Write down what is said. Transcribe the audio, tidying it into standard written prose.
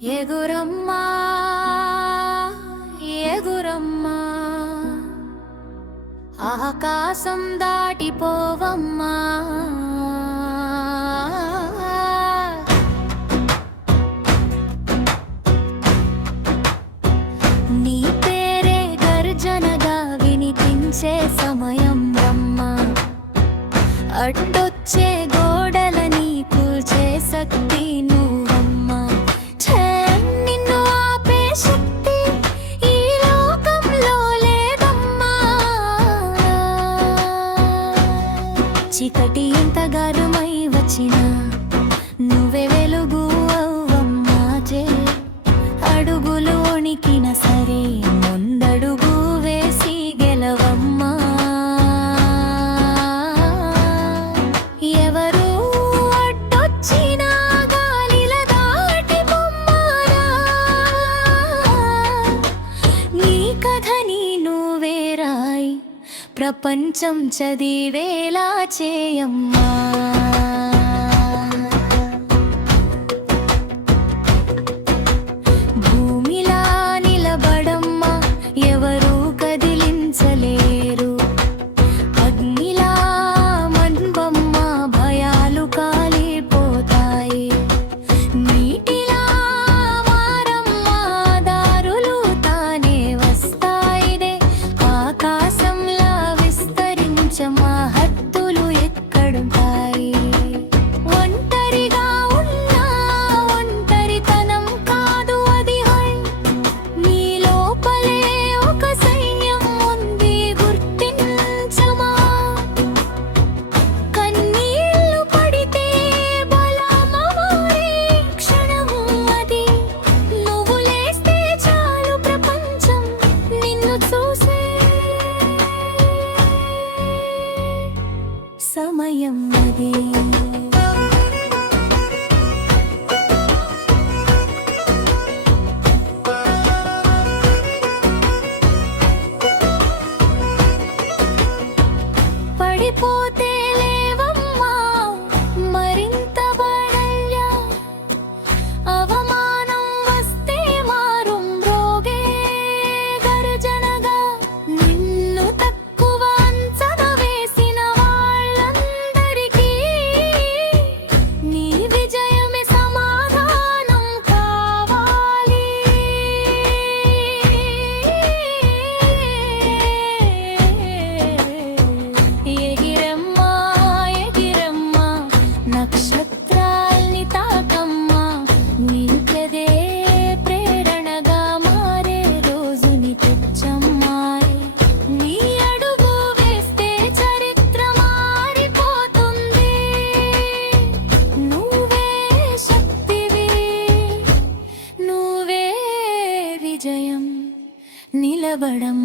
ఎగురమ్మా ఎగురమ్మా ఆకాశం దాటిపోవమ్మా నీ పేరే గర్జనగా వినిపించే సమయం రమ్మా అడ్డొచ్చే గోడలని కూల్చే శక్తి నువ్వమ్మా నిన్ను ఆపే శక్తి ఈ లోకంలో లేదమ్మా చీకటి ఎంత గారుమై వచ్చినా నువ్వే వెలుగు అవ్వమ్మా అడుగులు వణికిన సరే ముందడుగు వేసి గెలవమ్మా ఎవరు అడ్డొచ్చినా గాలిల దాటి పొమ్మరా నీ కథని నువ్వే రాయి ప్రపంచం చదివేలా చేయమ్మా భూమిలా నిలబడమ్మా ఎవరు కదిలించలేరు అగ్నిలా మన్పమ్మా భయాలు కాలిపోతాయి నీటిలా మారమ్మా దారులు తానే వస్తాయిదే ఆకాశంలా విస్తరించమ్మా హద్దులు ఎక్కడుంటాయి ఒంటరిగా ఉన్నా ఒంటరితనం కాదు అది నీ లోపలే ఒక సైన్యం ఉంది గుర్తించమా కన్నీళ్లు పడితే బలమమారే క్షణము అది నువ్వు లేస్తే చాలు ప్రపంచం నిన్ను చూసే సమయం అది పడిపోతే లేవమ్మా మరింత బడల్యా అవమానం వస్తే మారుం రోగే గర్జనగా నిన్ను తక్కువ అంచనా వేసిన వాళ్ళందరికీ నీ విజయమే సమాధానం కావాలి ఎగిరమ్మా ఎగిరమ్మా నక్షత్రాల్ని తాకమ్మా నీకదే ప్రేరణగా మారే రోజుని తెచ్చమ్మా నీ అడుగు వేస్తే చరిత్ర మారిపోతుంది నువ్వే శక్తివి నువ్వే విజయం నిలబడం